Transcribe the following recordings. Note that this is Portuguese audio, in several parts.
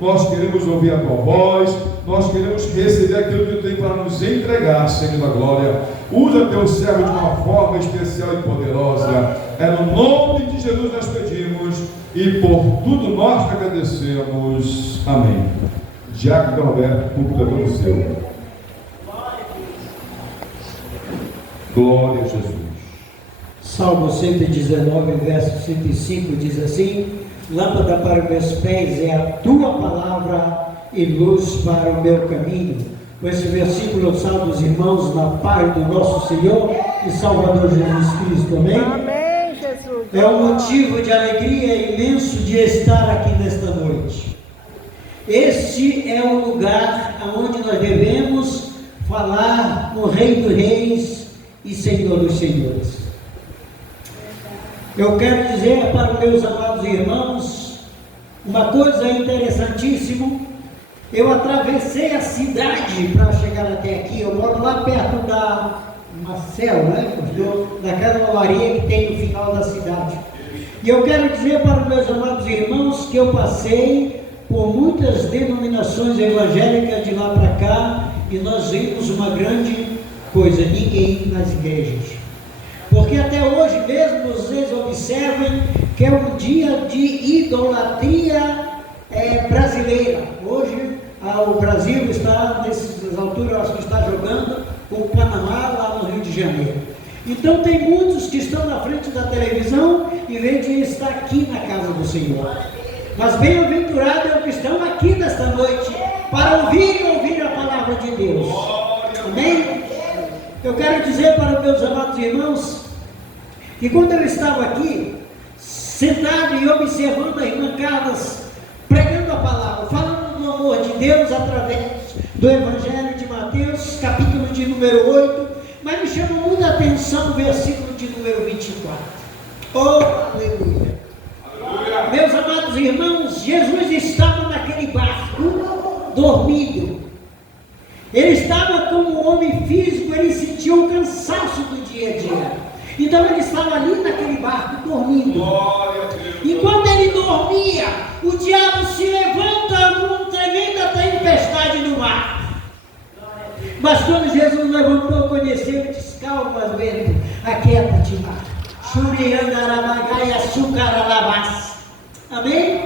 nós queremos ouvir a tua voz, nós queremos receber aquilo que tu tem para nos entregar, Senhor da glória. Usa teu servo de uma forma especial e poderosa. É no nome de Jesus nós pedimos e por tudo nós te agradecemos. Amém. Diácono Roberto, computador do seu. Glória a Jesus. Salmo 119, verso 105 diz assim: lâmpada para os meus pés é a tua palavra e luz para o meu caminho. Com esse versículo eu salvo os irmãos na paz do nosso Senhor e Salvador Jesus Cristo. Amém? Amém, Jesus. É um motivo de alegria imenso de estar aqui nesta noite. Este é o lugar onde nós devemos falar com o Rei dos Reis e Senhor dos Senhores. Eu quero dizer para os meus amados irmãos uma coisa interessantíssima. Eu atravessei a cidade para chegar até aqui. Eu moro lá perto da Marcel, né? Daquela olaria que tem no final da cidade. E eu quero dizer para os meus amados irmãos que eu passei por muitas denominações evangélicas de lá para cá e nós vimos uma grande coisa: ninguém nas igrejas. Porque até hoje mesmo vocês observem que é um dia de idolatria brasileira. Hoje o Brasil está, nessas alturas, eu acho que está jogando com o Panamá lá no Rio de Janeiro. Então tem muitos que estão na frente da televisão em vez de estar aqui na casa do Senhor. Mas bem-aventurado é o que estão aqui nesta noite para ouvir a palavra de Deus. Amém? Eu quero dizer para os meus amados irmãos que quando eu estava aqui, sentado e observando as bancadas, pregando a palavra, falando do amor de Deus através do Evangelho de Mateus, capítulo de número 8, mas me chamou muita atenção o versículo de número 24. Oh, aleluia! Meus amados irmãos, Jesus estava naquele barco, dormindo. Ele estava como um homem físico, ele sentiu o cansaço do dia a dia. Então ele estava ali naquele barco, dormindo. Enquanto ele dormia, o diabo se levanta com uma tremenda tempestade no mar. Mas quando Jesus levantou, conheceu e disse: calma, vento, aquieta-te, mar. Xuriandarabagaia, açucaralabás. Amém?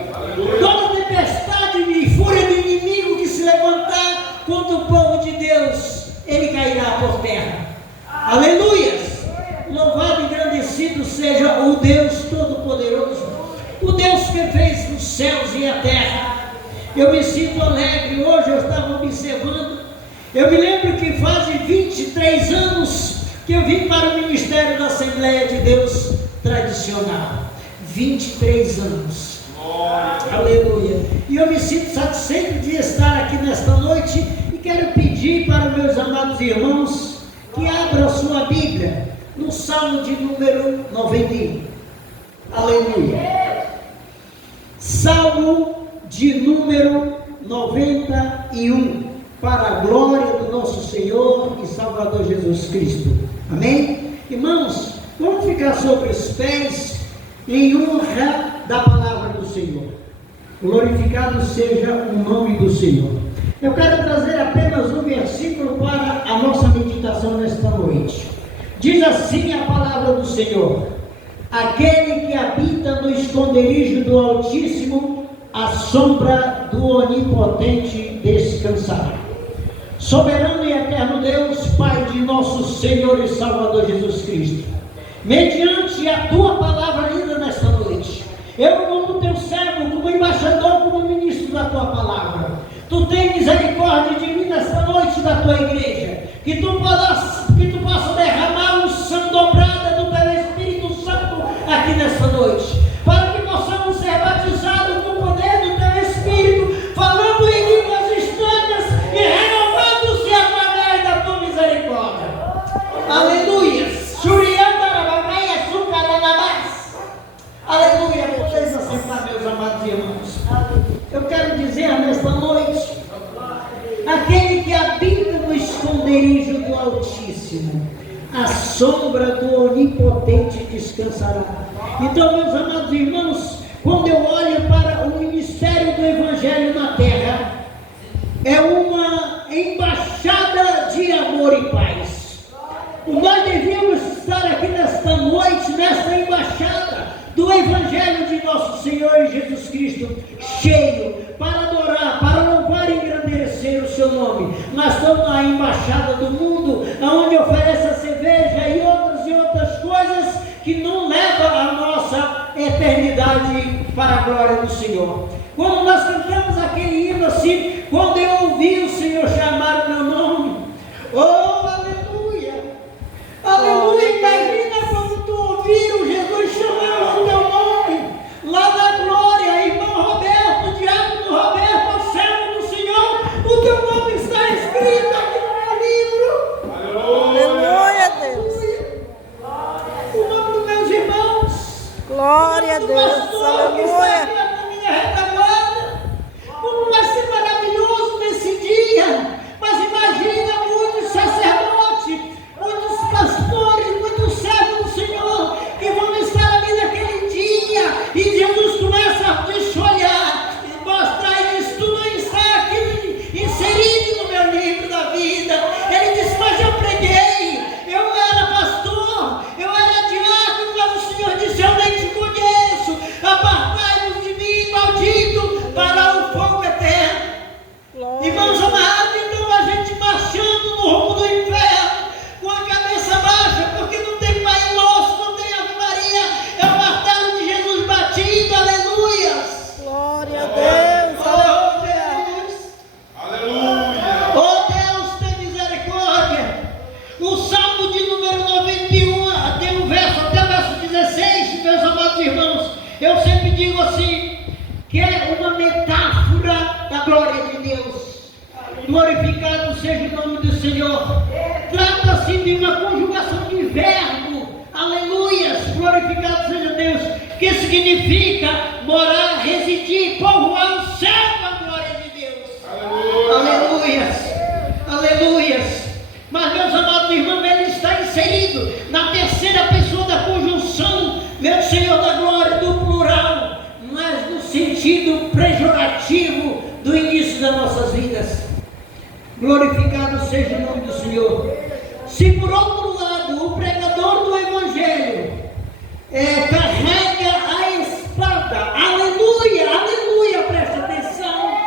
Toda tempestade e fúria do inimigo que se levantar contra o povo de Deus, ele cairá por terra. Aleluias! Louvado e engrandecido seja o Deus Todo-Poderoso, o Deus que fez os céus e a terra. Eu me sinto alegre. Hoje eu estava observando, eu me lembro que faz 23 anos que eu vim para o Ministério da Assembleia de Deus Tradicional. 23 anos. Aleluia. E eu me sinto satisfeito de estar aqui nesta noite e quero pedir para meus amados irmãos que abram a sua Bíblia no Salmo de número 91. Aleluia. Salmo de número 91, para a glória do nosso Senhor e Salvador Jesus Cristo. Amém? Irmãos, vamos ficar sobre os pés em honra da palavra do Senhor. Glorificado seja o nome do Senhor. Eu quero trazer apenas um versículo para a nossa meditação nesta noite. Diz assim a palavra do Senhor: aquele que habita no esconderijo do Altíssimo, à sombra do Onipotente descansará. Soberano e eterno Deus, Pai de nosso Senhor e Salvador Jesus Cristo, mediante a tua palavra lida nesta noite, eu, como teu servo, como embaixador, como ministro da tua palavra, tu tem misericórdia de mim nesta noite da tua igreja, que tu possa derramar unção dobrada do teu Espírito Santo aqui nesta noite, para que possamos ser batizados com o poder do teu Espírito, falando em línguas estranhas e renovando-se através da tua misericórdia. Aleluia. Aleluia. Vocês assentar, meus amados irmãos. Eu quero dizer nesta noite: aquele que habita no esconderijo do Altíssimo, à sombra do Onipotente descansará. Então, meus amados irmãos, quando eu olho para o ministério do Evangelho na terra, é uma embaixada de amor e paz. Nós devíamos estar aqui nesta noite, nesta embaixada do Evangelho de nosso Senhor Jesus Cristo, cheio, para adorar, para louvar e engrandecer o seu nome. Nós estamos na embaixada do mundo, onde oferece a cerveja e outras coisas que não levam a nossa eternidade para a glória do Senhor. Quando nós cantamos aquele hino assim, quando eu ouvi o Senhor chamar o meu nome, oh, aleluia, aleluia, imagina quando tu ouvir o Jesus chamando o teu nome, lá na glória, irmão Roberto, diácono Roberto, servo do Senhor, o teu nome está escrito aqui no meu livro. Aleluia, Deus. O nome dos meus irmãos. Glória a Deus. Aleluia. Como vai ser maravilhoso nesse dia. Mas imagina muitos sacerdotes, muitos pastores, muitos servos do Senhor que vão estar ali naquele dia. E Jesus começa a te olhar e mostrar e diz: tu não está aqui inserido no meu livro da vida. Ele diz: mas eu preguei, eu era pastor, eu era diácono, mas o Senhor disse: eu nem te conheço, apartai-vos de mim, maldito, para o fogo eterno. Irmãos amados, então a gente marchando no rumo do inferno, com a cabeça baixa, porque não tem Pai Nosso, não tem Ave Maria, é o martelo de Jesus batido, aleluias. Glória a Deus. Oh Deus, Aleluia. oh Deus, tem misericórdia. O Salmo de número 91, tem um verso, até o verso 16, meus amados irmãos, eu sempre digo assim, que é uma metáfora da glória de Deus. Glorificado seja o nome do Senhor. Trata-se de uma conjugação de verbo, aleluias, glorificado seja Deus, que significa morar, residir, povoar o céu com a glória de Deus. Aleluias, aleluias. Mas meus amados irmãos, ele está inserido na terceira pessoa da conjunção, meu Senhor da glória, do plural, mas no sentido pejorativo do início das nossas vidas. Glorificado seja o nome do Senhor. Se por outro lado o pregador do Evangelho carrega a espada, aleluia, aleluia, presta atenção.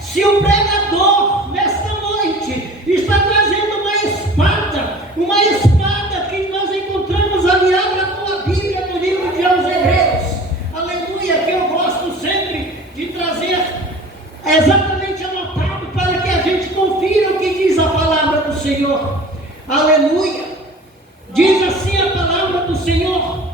Se o pregador nesta noite está trazendo uma espada que nós encontramos ali, abre a tua Bíblia no livro de aos Hebreus, aleluia, que eu gosto sempre de trazer exatamente anotado para que a gente confira o que diz a palavra do Senhor, aleluia. Diz assim a palavra do Senhor,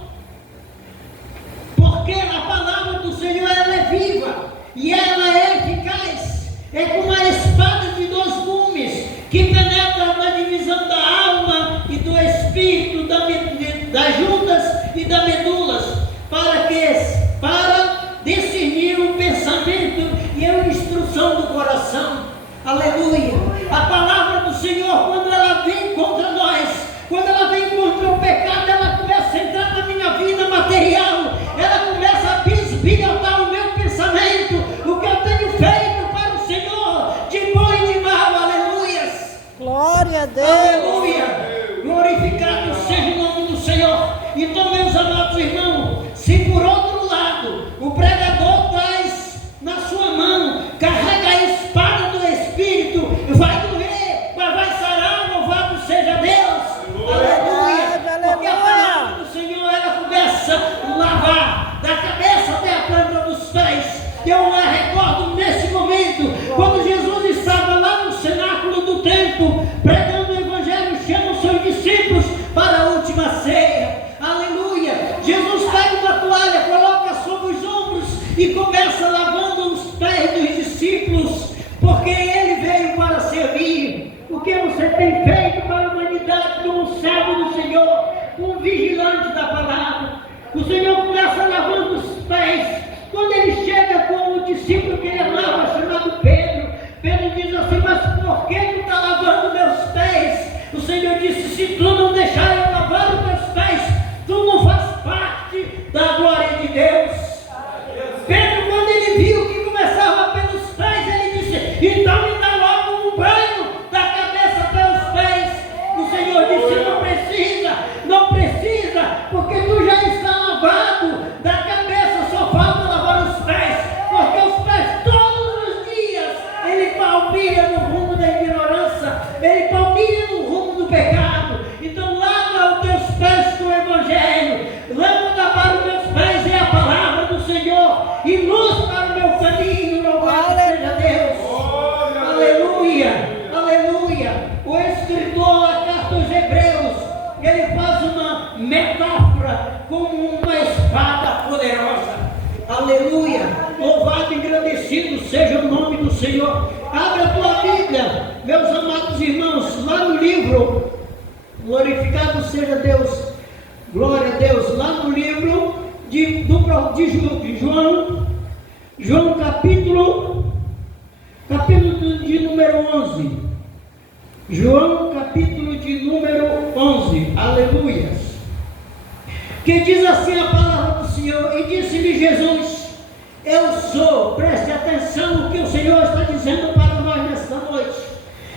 porque a palavra do Senhor ela é viva e ela é eficaz, é como a espada de dois gumes que penetra na divisão da alma e do espírito, das juntas e das medulas, para discernir o pensamento e a instrução do coração, aleluia. A palavra do Senhor, quando ela vem contra nós, quando ela vem contra o pecado, ela começa a entrar na minha vida material, ela começa a bisbilhotar o meu pensamento, o que eu tenho feito para o Senhor, de bom e de mal, aleluias. Glória a Deus. Aleluia. Glorificado seja o nome do Senhor. Então, meus amados irmãos, se por outro lado o pregador traz na sua mão, carrega a espada do Espírito, vai doer, mas vai sarar, louvado seja Deus. Aleluia. Porque a palavra do Senhor ela começa a lavar da cabeça até a planta dos pés. Eu me recordo nesse momento, quando Jesus estava lá no cenáculo do templo, pregando o Evangelho, chama os seus discípulos para a última ceia. Aleluia. Jesus pega uma toalha, coloca sobre os ombros e começa lavando os pés dos discípulos, porque ele veio para servir. O que você tem feito para a humanidade como servo do Senhor, um vigilante da palavra? O Senhor começa lavando os pés. Quando ele chega com o discípulo que ele amava, chamado Pedro, Pedro diz assim: mas por que tu está lavando meus pés? O Senhor disse: se tu não deixar eu lavar os teus pés, tu não faz parte da glória de Deus. Pedro, quando ele viu que começava pelos pés, ele disse: então Senhor. Abre a tua Bíblia, meus amados irmãos, lá no livro, glorificado seja Deus, glória a Deus, lá no livro de João capítulo de número 11. João capítulo de número 11, aleluias. Que diz assim a palavra do Senhor: e disse-lhe Jesus, eu sou, preste atenção no que o Senhor está dizendo para nós nesta noite.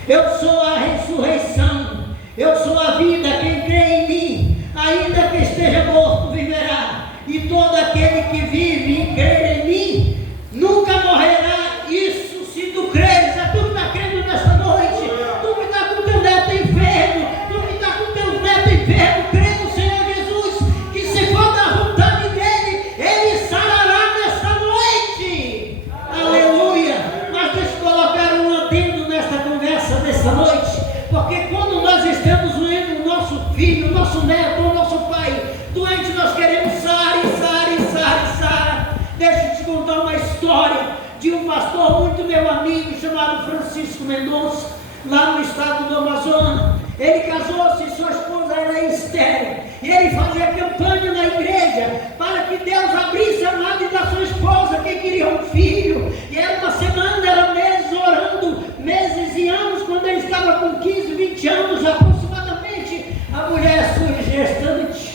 Eu sou a ressurreição, eu sou a vida, quem crê em mim, ainda que esteja morto, viverá. E todo aquele que vive e crê em mim, nunca morrerá. Isso se tu creres, tu que está crendo nesta noite, tu que está com teu neto enfermo, tu que está com teu neto enfermo, crê no Senhor Jesus, que se for da vontade dele, ele sarará nesta noite. Aleluia. Mas deixa eu colocar um adendo nesta conversa nesta noite, porque quando nós estamos vendo o nosso filho, o nosso neto, o nosso pai doente, nós queremos sara. Deixa eu te contar uma história de um pastor muito meu amigo, chamado Francisco Mendonça, lá no estado do Amazonas. Ele casou-se, sua esposa era estéril, e ele fazia campanha na igreja para que Deus abrisse a madre da sua esposa, que queria um filho. E era uma semana, era meses orando, meses e anos. Quando ele estava com 15, 20 anos aproximadamente, a mulher surge gestante.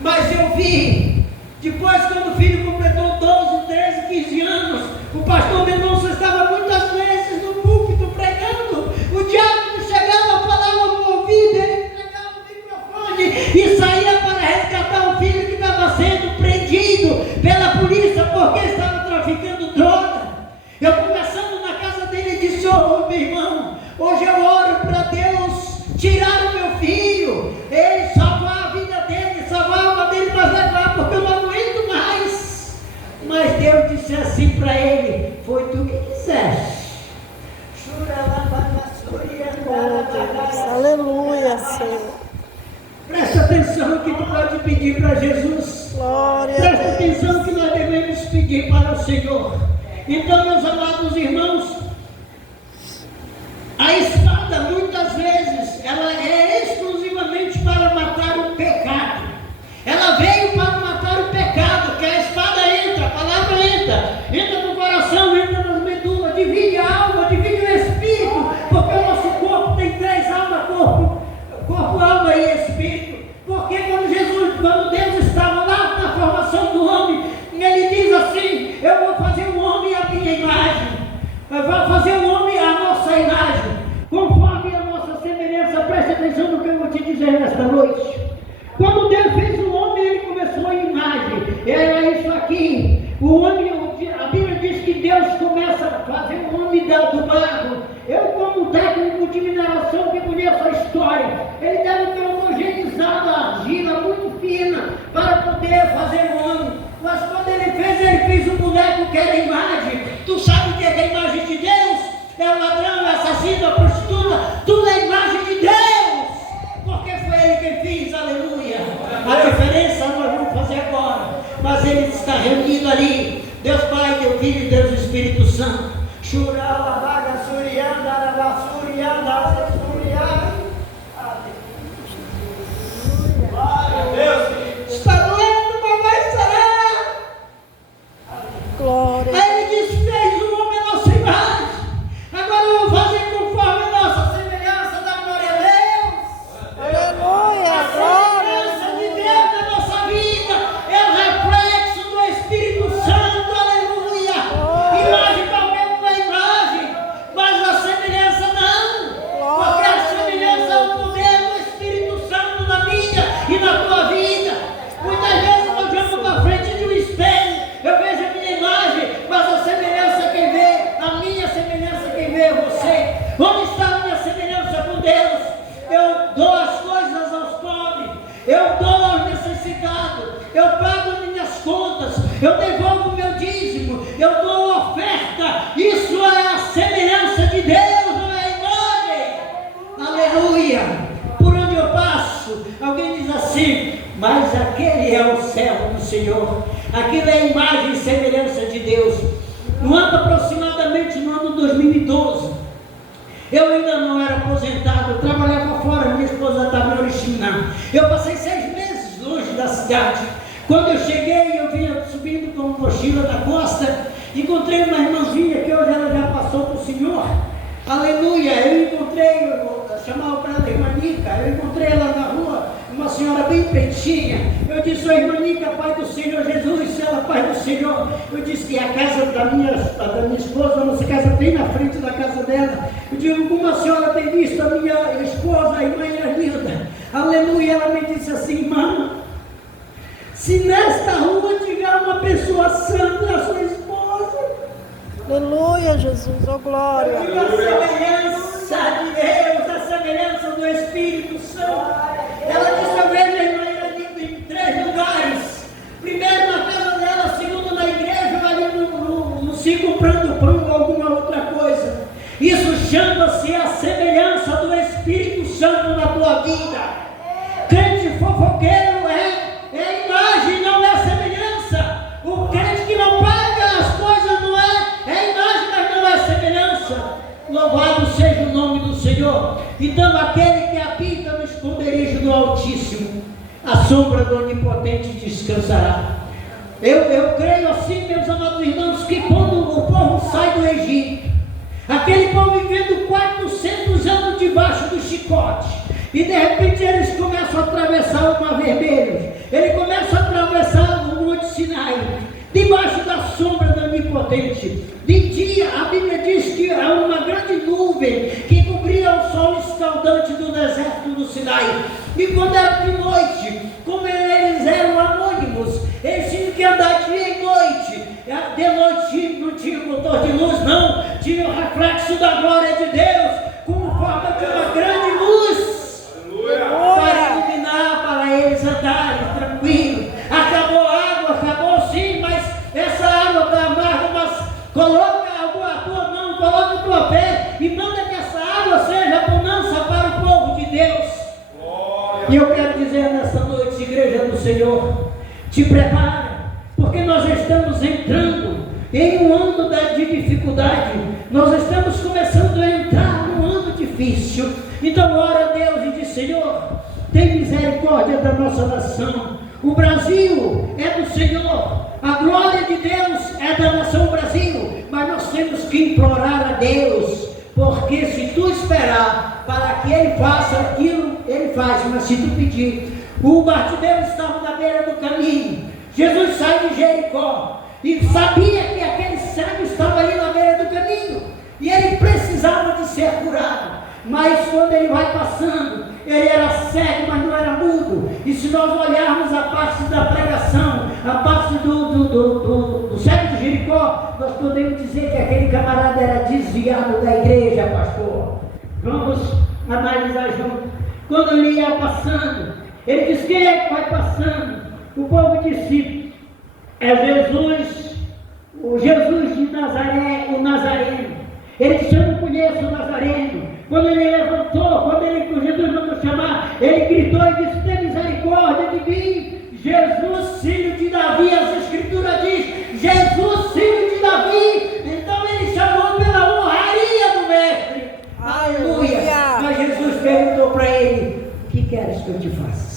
Mas eu vi, depois, quando o filho completou 12, 13, 15 anos, o pastor Mendonça estava muitas vezes no púlpito pregando. O diabo chegava, falava no ouvido, ele pegava o microfone e saía para resgatar o filho que estava sendo prendido pela polícia porque estava traficando droga. Eu conversando na casa dele, disse: meu irmão, hoje eu oro para Deus tirar o meu filho, ele salvar a vida dele, salvar a alma dele, mas levar, porque eu não aguento mais. Mas Deus disse assim para ele: foi tu que quiseste. Aleluia, Senhor. Presta atenção que tu pode pedir para Jesus. Glória. Presta atenção que nós devemos pedir para o Senhor. Então, meus amados irmãos, a espada muitas vezes ela é exclusivamente para matar o pecado. Ela veio para matar o pecado, que a espada entra, a palavra entra no coração, entra nas medulas, divide a alma, divide o espírito, porque o nosso corpo tem 3 almas: corpo, alma e espírito. Porque quando Deus estava lá na formação do homem, ele diz assim: eu vou fazer o homem à minha imagem, eu vou fazer o homem à nossa imagem, conforme a nossa semelhança. Preste atenção no que eu vou te dizer nesta noite. Quando Deus fez o homem, ele começou a imagem. Era isso aqui. O homem, a Bíblia diz que Deus começa a fazer o homem do barro. Eu, como técnico de mineração que conheço a história, ele deve ter homogeneizado a argila muito fina para poder fazer o homem. Mas quando ele fez um boneco que era a imagem. Tu sabe o que é a imagem de Deus? É o ladrão, o assassino, a prostituta. Tudo é a imagem de Deus. Porque foi ele quem fez, aleluia. A diferença nós vamos fazer agora. Mas ele está reunido ali. Deus Pai, Deus Filho e Deus Espírito Santo. Churala, vaga, surianda, arabasurianda, surianda. Está doendo, mas vai sarar. Glória. Aí ele disse: fez o homem a nossa imagem. Agora eu vou fazer conforme a nossa semelhança. Da glória a Deus. Aleluia. A semelhança de Deus na nossa vida é o reflexo do Espírito Santo. Aleluia. Imagem talvez não é imagem, mas a semelhança não. Porque a semelhança é o poder do Espírito Santo na minha e na tua vida. Muitas vezes nós vamos na frente de um espelho, eu vejo a minha imagem, mas a semelhança é quem vê, a minha semelhança é quem vê é você. Onde está a minha semelhança com Deus? Eu dou as coisas aos pobres, eu dou aos necessitados, eu pago as minhas contas, eu devolvo o meu dízimo, eu dou a oferta. Isso é a semelhança de Deus, não é a imagem. Aleluia. Por onde eu passo, alguém diz assim: mas aquele é o servo do Senhor, aquilo é a imagem e semelhança de Deus. No ano aproximadamente, no ano Eu passei 6 meses longe da cidade. Quando eu cheguei, eu vinha subindo com mochila na costa, encontrei uma irmãzinha que hoje ela já passou para o Senhor. Aleluia! Eu encontrei, eu chamava para ela irmã Nica, eu encontrei ela na rua, uma senhora bem pretinha. Eu disse: irmã Nica, Pai do Senhor Jesus. Ela: Pai do Senhor. Eu disse que a casa da minha esposa, a nossa casa bem na frente da casa dela. Eu digo: como a senhora tem visto a minha esposa, a irmã Erlinda? Aleluia! Ela me disse assim: irmã, se nesta rua tiver uma pessoa santa, a sua esposa. Aleluia, Jesus, oh glória. A semelhança de Deus, a semelhança do Espírito Santo. Ela disse: eu vejo a irmã Erlinda em 3 lugares. Primeiro na casa dela, segundo na igreja, ali no se comprando pão ou alguma outra coisa. Isso chama-se a semelhança do Espírito Santo na tua vida. Crente fofoqueiro é imagem, não é semelhança. O crente que não paga as coisas não é imagem, mas não é semelhança. Louvado seja o nome do Senhor. Então aquele que habita no esconderijo do Altíssimo, a sombra do Onipotente descansará. Eu creio assim, meus amados irmãos, que quando o povo sai do Egito, aquele povo vivendo 400 anos debaixo do chicote, e de repente eles começam a atravessar o Mar Vermelho, ele começa a atravessar o Monte Sinai, debaixo da sombra do Onipotente. De dia, a Bíblia diz que há uma grande nuvem que cobria o sol escaldante do deserto do Sinai. E quando era de noite, como eles eram anônimos, eles tinham que andar dia e noite. De noite não tinha motor de luz, não, tinha o reflexo da glória de Deus, como forma de uma grande luz, para iluminar, para eles andarem tranquilos. Acabou a água, acabou sim, mas essa água está amarga. Mas coloca a tua mão, coloca o teu pé e manda que essa água seja bonança para o povo de Deus. E eu quero dizer nessa noite, igreja do Senhor, te prepara, porque nós estamos entrando em um ano de dificuldade. Nós estamos começando a entrar num ano difícil. Então ora a Deus e diz: Senhor, tem misericórdia da nossa nação. O Brasil é do Senhor, a glória de Deus é da nação Brasil, mas nós temos que implorar a Deus, porque se tu esperar para que Ele faça aquilo, Ele faz. Mas se tu pedir, o Bartimeu estava na beira do caminho, Jesus sai de Jericó e sabia que aquele cego estava ali na beira do caminho e ele precisava de ser curado. Mas quando ele vai passando, ele era cego, mas não era mudo. E se nós olharmos a parte da pregação, a parte do cego de Jericó, nós podemos dizer que aquele camarada era desviado da igreja, pastor. Vamos analisar junto. Quando ele ia passando, ele disse: quem é que vai passando? O povo disse: é Jesus, o Jesus de Nazaré, o Nazareno. Ele disse: eu não conheço o Nazareno. Quando ele levantou, quando Jesus mandou chamar, ele gritou e disse: tem misericórdia de mim, Jesus, filho de Davi. As escrituras diz: Jesus, filho de Davi. Então ele chamou pela honraria do mestre. Aleluia. Mas Jesus perguntou para ele: o que queres que eu te faça?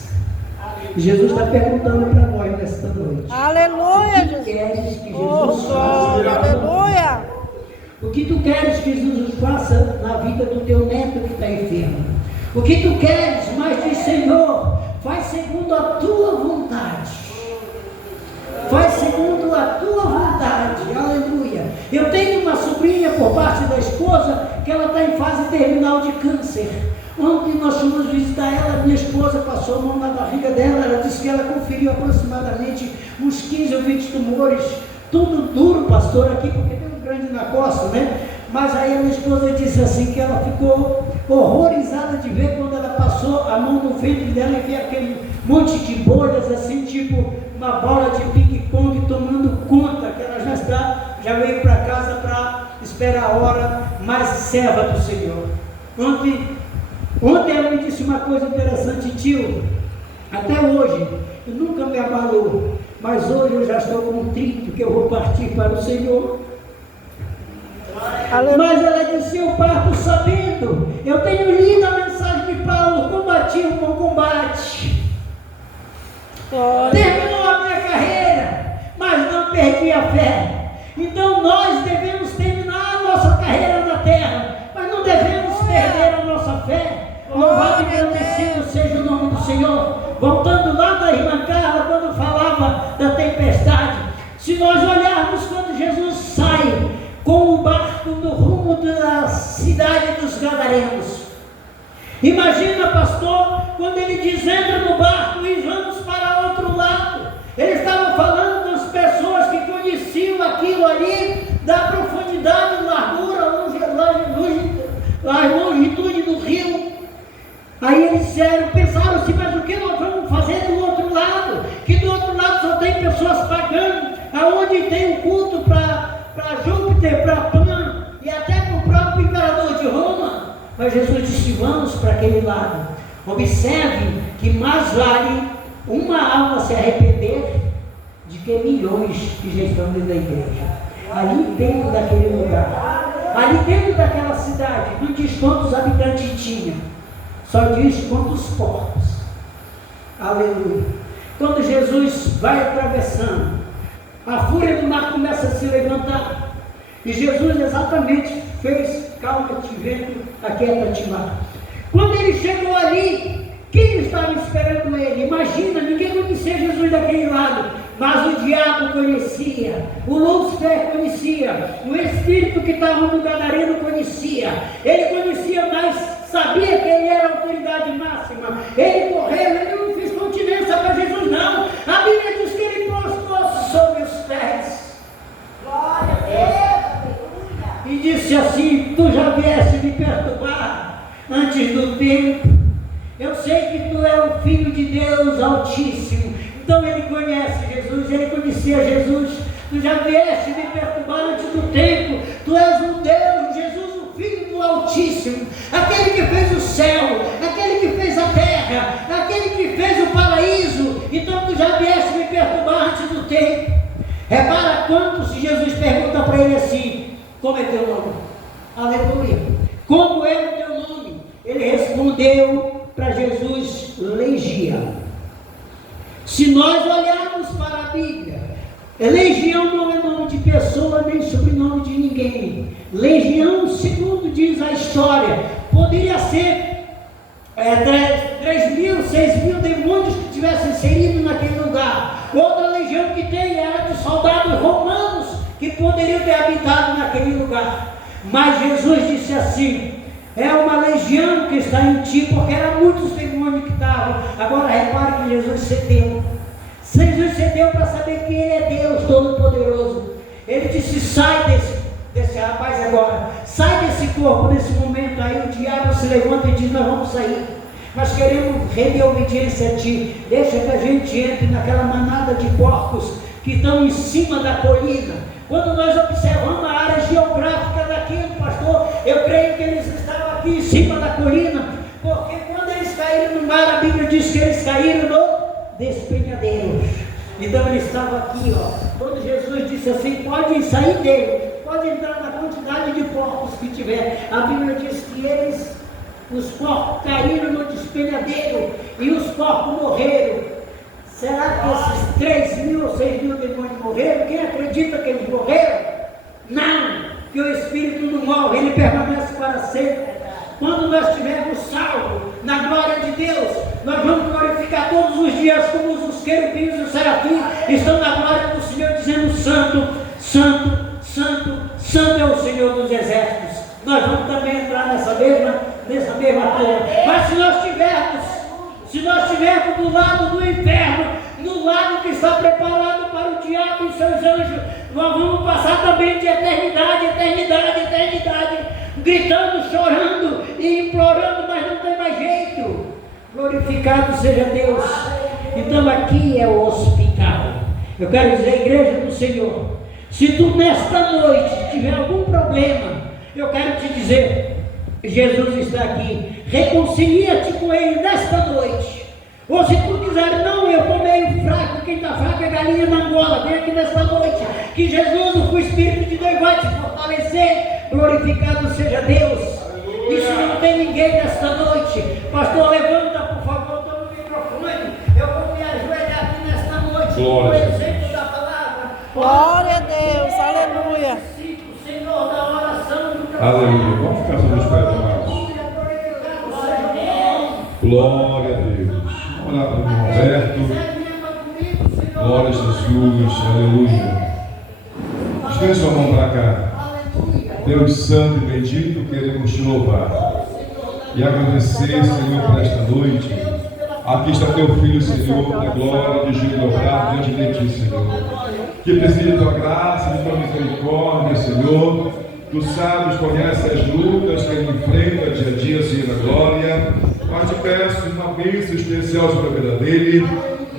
Jesus está perguntando para nós nesta noite. Aleluia, Jesus. O que queres que Jesus faça? Aleluia. O que tu queres que Jesus faça na vida do teu neto que está enfermo? O que tu queres? Mas diz: Senhor, faz segundo a tua vontade. Faz segundo a tua vontade. Aleluia. Eu tenho uma sobrinha por parte da esposa que ela está em fase terminal de câncer. Ontem nós fomos visitar ela, minha esposa passou a mão na barriga dela, ela disse que ela conferiu aproximadamente uns 15 ou 20 tumores, tudo duro, pastor, aqui, porque tem um grande na costa, né? Mas aí a minha esposa disse assim, que ela ficou horrorizada de ver quando ela passou a mão no ventre dela e ver aquele monte de bolhas, assim, tipo uma bola de ping-pong tomando conta, que ela já veio para casa para esperar a hora mais serva do Senhor. Ontem ela me disse uma coisa interessante: tio, até hoje, eu nunca me abalou, mas hoje eu já estou contrito que eu vou partir para o Senhor. Aleluia. Mas ela disse: eu parto sabendo, eu tenho lido a mensagem de Paulo, combati o bom combate, Glória. Terminou a minha carreira, mas não perdi a fé. Então nós devemos terminar a nossa carreira na terra, mas não devemos perder a nossa fé. Louvado e agradecido seja o nome do Senhor. Voltando lá da irmã Carla, quando falava da tempestade, se nós olharmos quando Jesus sai com o barco no rumo da cidade dos Gadarenos, imagina, pastor, quando ele diz: entra no barco e vamos para outro lado. Ele estava falando das pessoas que conheciam aquilo ali, da profundidade, largura, longitude do rio. Aí eles pensaram assim: mas o que nós vamos fazer do outro lado? Que do outro lado só tem pessoas pagando, aonde tem o culto para Júpiter, para Pan e até para o próprio imperador de Roma. Mas Jesus disse: vamos para aquele lado. Observe que mais vale uma alma se arrepender de que milhões que já estão dentro da igreja. Ali dentro daquele lugar, ali dentro daquela cidade, não diz quantos habitantes tinha, só diz quantos porcos. Aleluia. Quando Jesus vai atravessando, a fúria do mar começa a se levantar, e Jesus exatamente fez: calma-te, vento, aquieta-te mar. Quando ele chegou ali, quem estava esperando ele? Imagina, ninguém conhecia Jesus daquele lado, mas o diabo conhecia, o Lúcifer conhecia, o espírito que estava no Gadareno conhecia. Ele conhecia, mas sabia que ele era a autoridade máxima. Ele correu, ele não fez continência para Jesus, não. A Bíblia diz que ele prostrou-se sobre os pés. Glória a Deus. E disse assim: tu já vieste me perturbar antes do tempo. Eu sei que tu é o Filho de Deus Altíssimo. Então ele conhece Jesus, ele conhecia Jesus. Tu já vieste me perturbar antes do tempo. Tu és um Deus, Jesus, o Filho do Altíssimo, aquele que fez o céu, aquele que fez a terra, aquele que fez o paraíso. Então tu já vieste me perturbar antes do tempo. Repara quantos Jesus pergunta para ele assim: como é teu nome? Aleluia. Como é o teu nome? Ele respondeu para Jesus: Legião. Se nós olharmos para a Bíblia, legião não é nome de pessoa nem sobrenome de ninguém. Legião, segundo diz a história, poderia ser 3.000, 6.000 demônios que tivessem inserido naquele lugar. Outra legião que tem era de soldados romanos que poderiam ter habitado naquele lugar. Mas Jesus disse assim: é uma legião que está em ti, porque eram muitos demônios que estavam. Agora repare que Jesus cedeu. Jesus cedeu para saber que Ele é Deus Todo-Poderoso. Ele disse: sai desse rapaz agora, sai desse corpo nesse momento. Aí o diabo se levanta e diz: nós vamos sair, nós queremos render obediência a ti. Deixa que a gente entre naquela manada de porcos que estão em cima da colina. Quando nós observamos a área geográfica daquilo, pastor, eu creio que eles estavam aqui em cima da colina, porque quando eles caíram no mar, a Bíblia diz que eles caíram no despenhadeiro. Então ele estava aqui, ó. Quando Jesus disse assim: pode sair dele, pode entrar na quantidade de porcos que tiver. A Bíblia diz que os porcos caíram no despenhadeiro e os porcos morreram. Será que esses 3.000 ou 6.000 demônios morreram? Quem acredita que eles morreram? Não, que o Espírito não morre, ele permanece para sempre. Quando nós estivermos salvos na glória de Deus, nós vamos glorificar todos os dias como os querubins e os serafins estão na glória do Senhor, dizendo: Santo, Santo, Santo, Santo é o Senhor dos exércitos. Nós vamos também entrar nessa mesma turma. Mas se nós estivermos do lado do inferno, no lado que está preparado para o diabo e seus anjos, nós vamos passar também de eternidade, gritando, chorando e implorando, mas não tem mais jeito. Glorificado seja Deus. Então aqui é o hospital. Eu quero dizer, igreja do Senhor, se tu nesta noite tiver algum problema, eu quero te dizer, Jesus está aqui. Reconcilia-te com Ele nesta noite. Ou se tu quiser: não, eu estou meio fraco, quem está fraco é galinha na Angola, vem aqui nesta noite, que Jesus, o Espírito de Deus, vai te fortalecer. Glorificado seja Deus. E se não tem ninguém nesta noite, pastor, levanta por favor, estou no microfone, eu vou me ajoelhar aqui Glória a Jesus. exemplo da palavra. Glória a Deus. Aleluia. Senhor, da oração do Aleluia. Vamos ficar sobre os pés, amados. Glória a Deus. Vamos lá para o irmão Roberto. Glória a Jesus. Aleluia. Estende sua mão para cá. Deus santo e bendito, queremos te louvar e agradecer, Senhor, por esta noite. Aqui está teu filho, Senhor, na glória de Gil dobrado diante de ti, Senhor. Que precisa de tua graça, de tua misericórdia, Senhor. Tu sabes, conhece as lutas que ele enfrenta dia a dia, Senhor, na glória. Mas te peço uma bênção especial sobre a vida dele.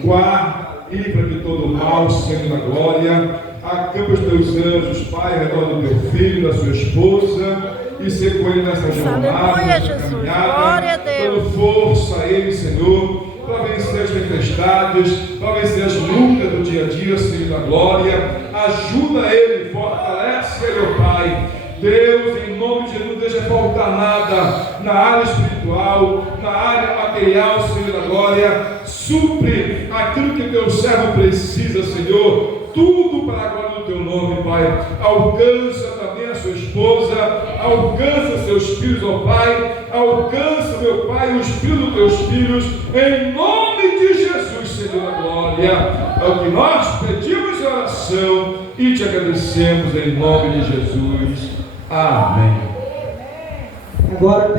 Guarda, livra de todo o mal, Senhor, na glória. Acampa os teus anjos, Pai, ao redor do teu filho, da sua esposa, e ser com ele nessa jornada, nessa caminhada, dando força a ele, Senhor, para vencer as tempestades, para vencer as lutas do dia a dia, Senhor da glória. Ajuda ele, fortalece ele, ó Pai. Deus, em nome de Jesus, não deixa faltar nada na área espiritual, na área material, Senhor da glória. Supre aquilo que teu servo precisa, Senhor. Tudo para a glória do teu nome, Pai. Alcança também a sua esposa, alcança seus filhos, ó Pai. Alcança, meu Pai, os filhos dos teus filhos, em nome de Jesus, Senhor da glória. É o que nós pedimos em oração e te agradecemos em nome de Jesus. Amém. Agora